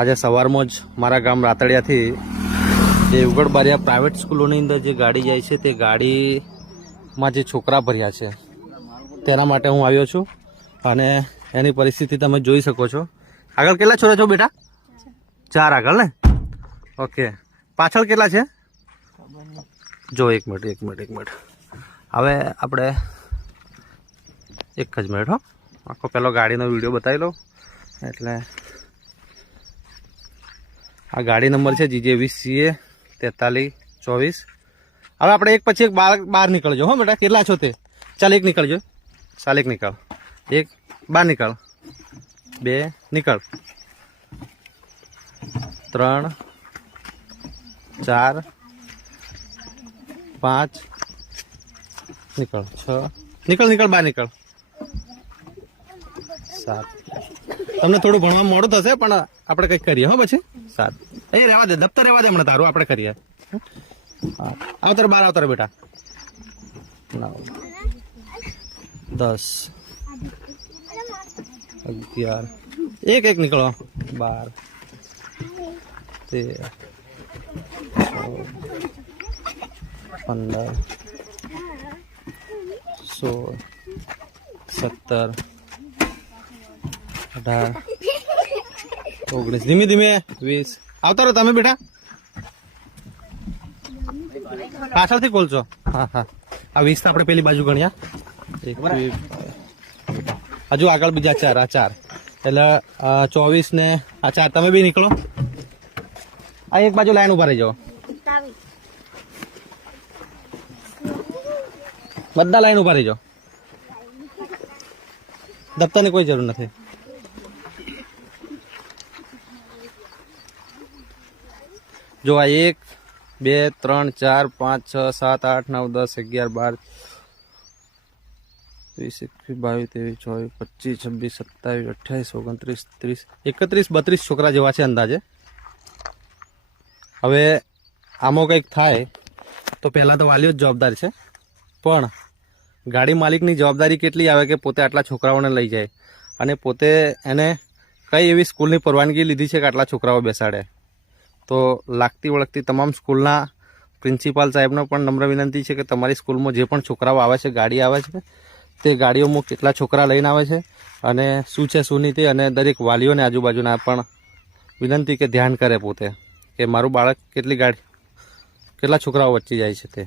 આજે સવારમાં જ મારા ગામ રાતડિયાથી જે ઉગડબારિયા પ્રાઇવેટ સ્કૂલોની અંદર જે ગાડી જાય છે તે ગાડીમાં જે છોકરા ભર્યા છે તેના માટે હું આવ્યો છું અને એની પરિસ્થિતિ તમે જોઈ શકો છો. આગળ કેટલા છોરા છો બેટા? 4 આગળ ને? ઓકે. પાછળ કેટલા છે? જો એક મિનિટ હવે આપણે એક જ મિનિટ હો, આખો પહેલો ગાડીનો વિડીયો બતાવી લો. એટલે આ ગાડી નંબર છે GJ20CA 4324. હવે આપણે એક પછી એક બહાર નીકળજો હો બેટા. કેટલા છો તે? ચાલ એક નીકળજો. ચાલ એક નીકળ. એક બહાર નીકળ. 2 નીકળ. 3 4 5 નીકળ. 6 નીકળ બહાર નીકળ. 7. તમને થોડું ભણવા મોડું થશે પણ આપણે કંઈક કરીએ હો. પછી 7 એ રહેવા દે, દફતર રહેવા દે, હમણાં તારું આપણે કરીએ. હા આવતર બહાર આવતર બેટા. 9 10 11 એક નીકળો. 12 13 14 15 16 17 18 19 ધીમે ધીમે 20. આવતા રહો તમે બેટા. પાછળથી ખોલશો. હા આ 20 આપણે પેલી બાજુ ગણ્યા. હજુ આગળ બીજા 4. આ 4 એટલે 24 ને આ 4. તમે બી નીકળો. આ એક બાજુ લાઈન ઉભા રહી જાઓ. બધા લાઈન ઉભા રહી જાઓ. દફતરની કોઈ જરૂર નથી. જો આ 1 2 3 4 5 6 7 8 9 10 11 12 21 22 23 24 25 26 27 28 29 30 31 32 છોકરા જેવા છે અંદાજે. હવે આમાં કંઈક થાય તો પહેલાં તો વાલીઓ જ જવાબદાર છે, પણ ગાડી માલિકની જવાબદારી કેટલી આવે કે પોતે આટલા છોકરાઓને લઈ જાય અને પોતે એને કઈ એવી સ્કૂલની પરવાનગી લીધી છે કે આટલા છોકરાઓ બેસાડે. તો લાગતી વળગતી તમામ સ્કૂલના પ્રિન્સિપાલ સાહેબનો પણ નમ્ર વિનંતી છે કે તમારી સ્કૂલમાં જે પણ છોકરાઓ આવે છે, ગાડી આવે છે, તે ગાડીઓમાં કેટલા છોકરા લઈને આવે છે અને શું છે શું નહીં તે, અને દરેક વાલીઓને આજુબાજુના પણ વિનંતી કે ધ્યાન કરે પોતે કે મારું બાળક કેટલા છોકરાઓ વચ્ચે જાય છે તે.